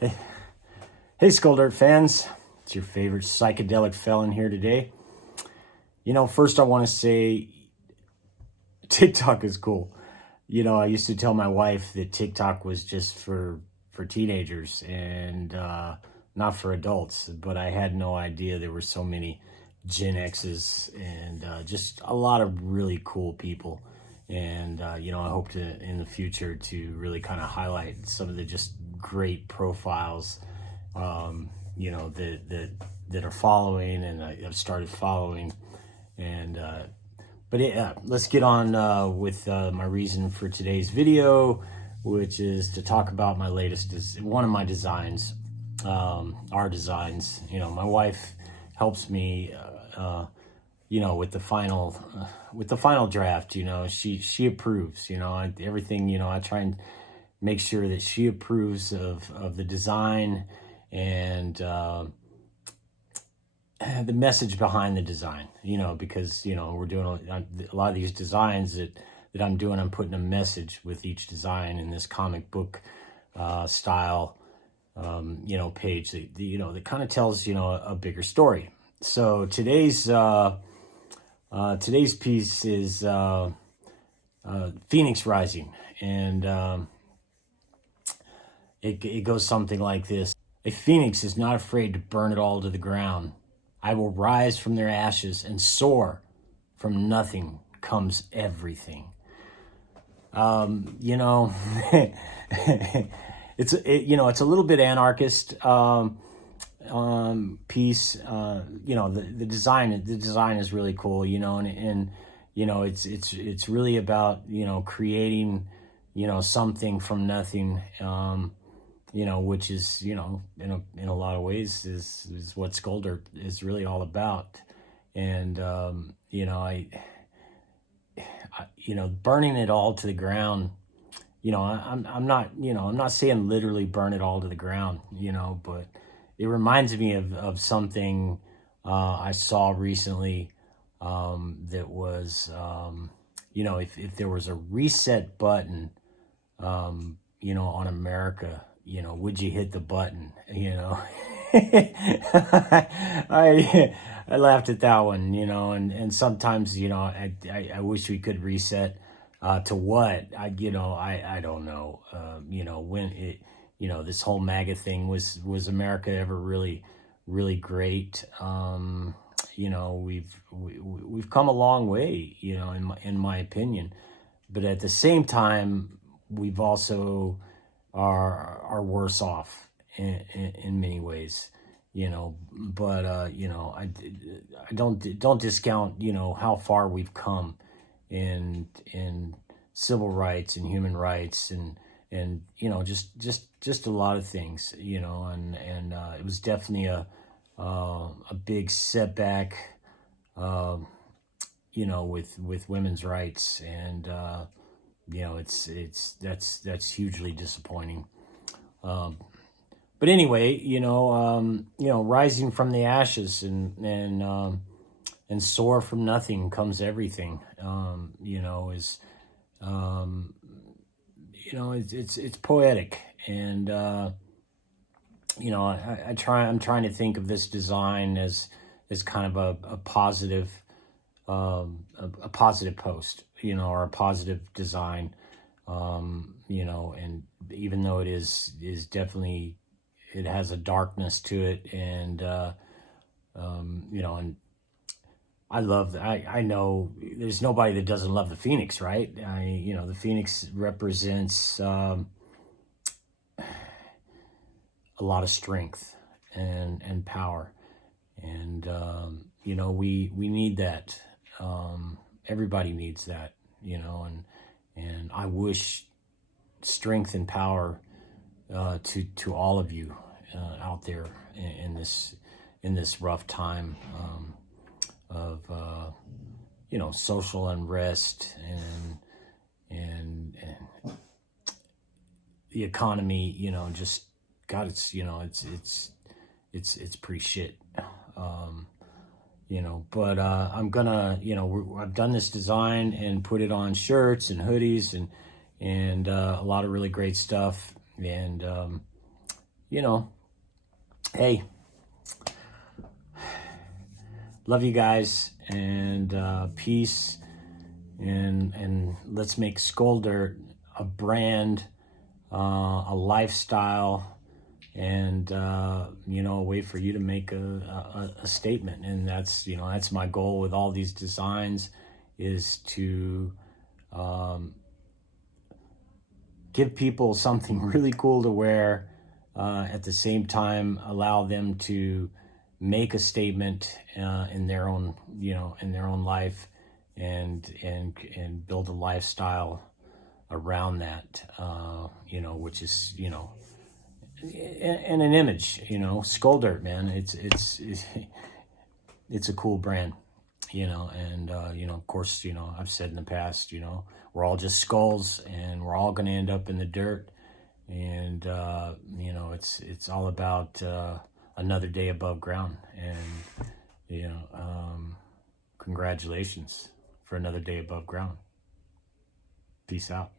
Hey, Skull Dirt fans, it's your favorite psychedelic felon here today. First I want to say TikTok is cool. I used to tell my wife that TikTok was just for teenagers and not for adults, but I had no idea there were so many Gen X's and just a lot of really cool people. And I hope to in the future to really kind of highlight some of the just great profiles that are following, and I've started following. And let's get on with my reason for today's video, which is to talk about my latest one of my designs, our designs. My wife helps me, with the final draft. She approves. Everything. I try and make sure that she approves of the design and the message behind the design, because, we're doing a lot of these designs that I'm doing. I'm putting a message with each design in this comic book style, page that kind of tells, a bigger story. So today's piece is Phoenix Rising. And it goes something like this. A phoenix is not afraid to burn it all to the ground. I will rise from their ashes and soar. From nothing comes everything. It's a little bit anarchist piece. The design is really cool. And it's really about creating something from nothing. Which is, in a lot of ways is what Skull Dirt is really all about. And, burning it all to the ground, I'm not saying literally burn it all to the ground, but it reminds me of something, I saw recently, that was, if there was a reset button, on America, would you hit the button? I laughed at that one, and sometimes, I wish we could reset to what? I don't know. When it, this whole MAGA thing, was America ever really, really great? We've come a long way, in my opinion, but at the same time, we've also are worse off in many ways, but I don't discount how far we've come in civil rights and human rights and just a lot of things, and it was definitely a big setback, with women's rights, and that's hugely disappointing. But anyway, rising from the ashes and soar from nothing comes everything. It's poetic, and I'm trying to think of this design as kind of a positive, a positive post, or a positive design, and even though it is definitely, it has a darkness to it, and and I know there's nobody that doesn't love the Phoenix, right? The Phoenix represents a lot of strength and power, and we need that. Everybody needs that, and I wish strength and power to all of you out there in this rough time of social unrest and the economy. Just God, it's pretty shit. But I'm gonna, I've done this design and put it on shirts and hoodies and a lot of really great stuff. And, you know, hey, love you guys, and peace, and let's make Skull Dirt a brand, a lifestyle, and you know, a way for you to make a statement. And that's, you know, that's my goal with all these designs, is to give people something really cool to wear, at the same time allow them to make a statement in their own, you know, in their own life, and build a lifestyle around that, you know, which is, you know, and an image, you know. Skull Dirt, man, it's a cool brand, you know. And you know, of course, you know, I've said in the past, you know, we're all just skulls, and we're all going to end up in the dirt. And you know, it's all about another day above ground. And you know, congratulations for another day above ground. Peace out.